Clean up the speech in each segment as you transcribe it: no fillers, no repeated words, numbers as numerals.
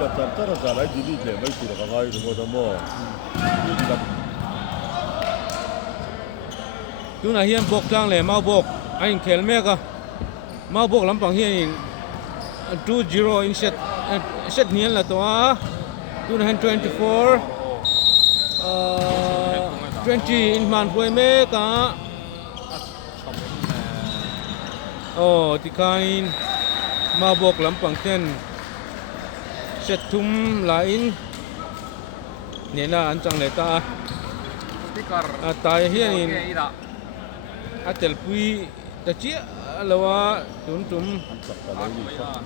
là chạm chắc là giả lại đi đi để mấy chủ là ngay được rồi đó mà tu na hian bok tang le mau bok ain khel mek a mau bok lampang hian 2-0 in set nian la to a tu na han 24 20 in man poi mek a oh tikain mau bok lampang ten set thum la in nena an chang le ta a tai hian atel pui ta chia lawa tum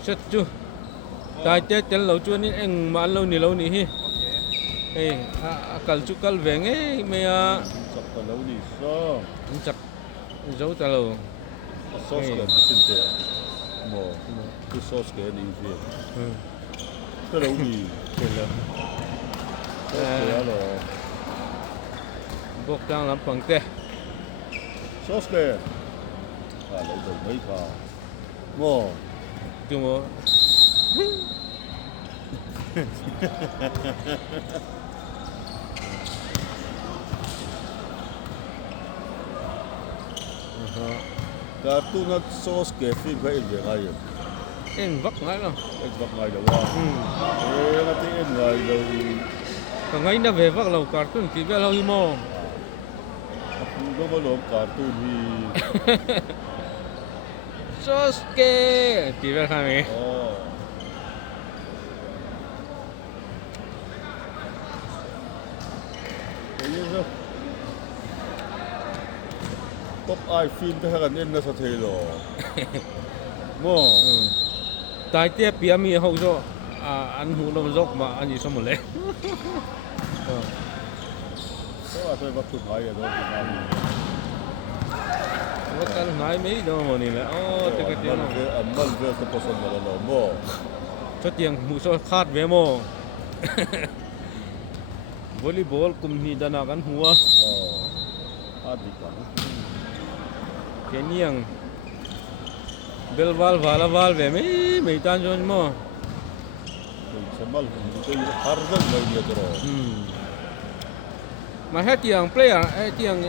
set chu tai te tel lo chuan in eng man lo ni hi ei kal chu kal veng ei me a chọc tao lâu đi sao chak zo ta lo sauce cái xin thế mà cái sauce cái này gì cái lâu đi cái là cái là bok tang lampang te sauce cái à lấy được mấy thà mà tu mo cartoon at sauce cái phim cái gì ngay vậy en vak ngai lo anh vắt ngay đâu à nó thấy anh ngay đâu ka ngai na ve vak lo cartoon ki ve lo hi mo nó có lộn cartoon thì Soske ki ve kami top ai phim thế gần nên nó sẽ thế rồi mà tai te pia mi ho zo an hu lo zok ma ani som le thế là tôi bắt chụp hay rồi đó thì wa kan ngai me do mo ni le o te ka tiang ăn mặn về tập sống là nó mò cho tiang mu so khat ve mo volleyball kum ni dana kan huwa đi cả Kenyang belwal wal ve me tan jon mo sẽ mal tôi har gần mấy giờ rồi mà hết tiang player tiang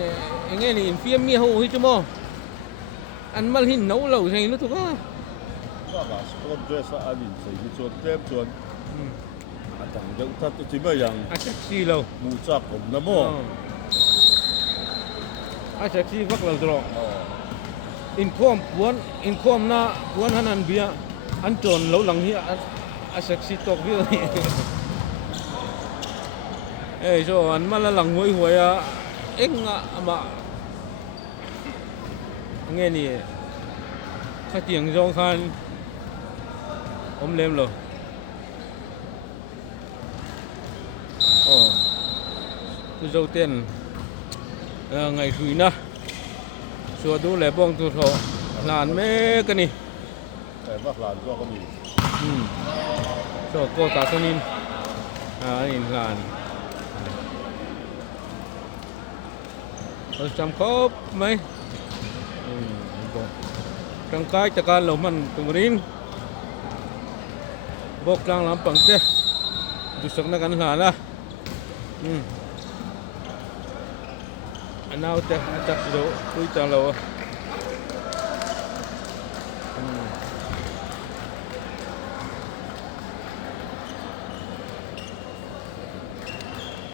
nghe ni phim mi ho hi chu mo an mal hin nấu lâu hay nữa thôi đó là sport dress anh nhìn thấy cái chỗ đẹp chỗ anh thằng giống thật chỉ mấy dạng chắc xì lâu mù sạp cũng nằm mò chắc xì vắt lâu rồi in com na buôn hắn ăn bia ăn tròn lâu lằng hi chắc xì tóc bia ê cho anh mà là lằng huôi à anh mà nghe nè cái tiếng rong khan ôm lên rồi tôi dâu tiền ngày thủy na xua đu lẻ bông tu thọ làn mê cái này cái vắt làn cho cái gì cho cô cả con in in làn trăm khóc mấy trong cái chắc ăn lẩu mặn tùng rin bốc trang làm bằng thế du sắc nó gắn là anh nào chắc chắc rồi tôi chẳng lẩu